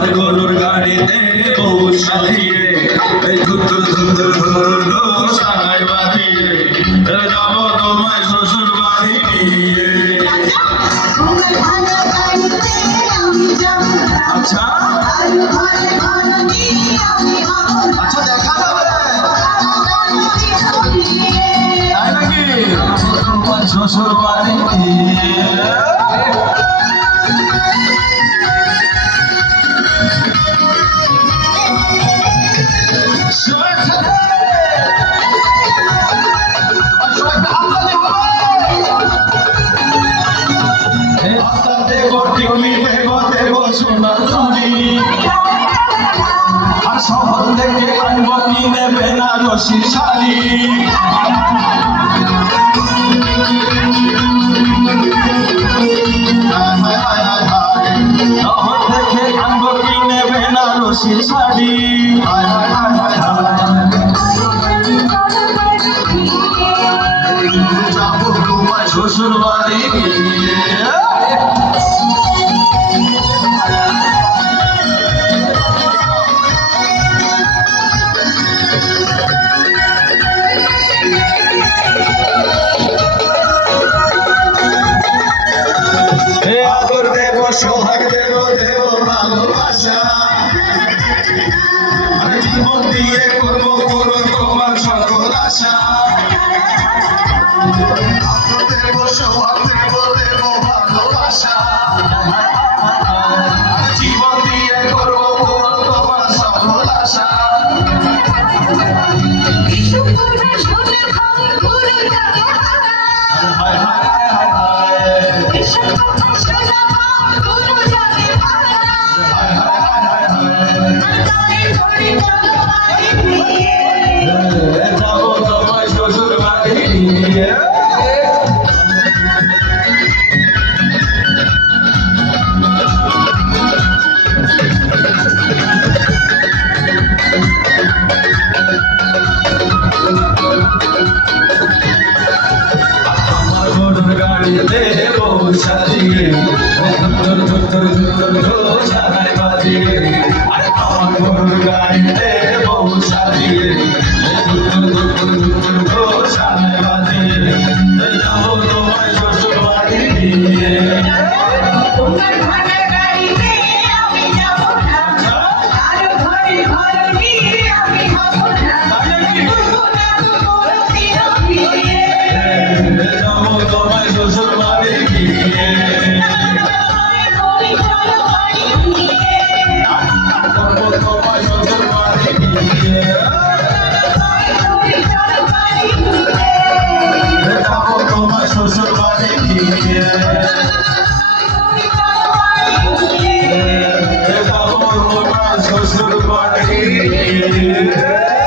আমার গরুর গাড়িতে বউ সাজিয়ে এই ধুতুর ধুতুর ধুতুর সারাই বাজিয়ে যাব তোমায় শ্বশুর বাড়ি নিয়ে। আচ্ছা আচ্ছা দেখা যাবে তাই নাকি? তোমার শ্বশুর বাড়ি নিয়ে শহর থেকে আনবো কিনে বেনারসি শাড়ি শহর থেকে আনবো কিনে বেনারসি শাড়ি যাবো তোমার শ্বশুর বাড়ি নিয়ে। আদর দেব সোহাগ দেব দেব ভালোবাসা জীবন দিয়ে করবো করো তোমার সকল আশা। আদর দেব সোহাগ দেব দেব ভালোবাসা জীবন দিয়ে করবো করো তোমার সকল আশা। যাবো তোমার শ্বশুর বাড়ি নিয়ে। আমার গরুর গাড়িতে বউ সাজিয়ে ধুতুর ধুতুর ধুতুর সারাই বাজিয়ে আমার গরুর গাড়িতে বউ সাজিয়ে ধুতুর ধুতুর ধুতুর সারাই বাজিয়ে যাবো তোমায় শ্বশুর বাড়ি নিয়ে। যাবো তোমায় শ্বশুর বাড়ি নিয়ে। তোমায় শ্বশুর বাড়ি নিয়ে যাবো তোমার শ্বশুর বাড়ি নিয়ে। যাবো তোমার শ্বশুর বাড়ি নিয়ে।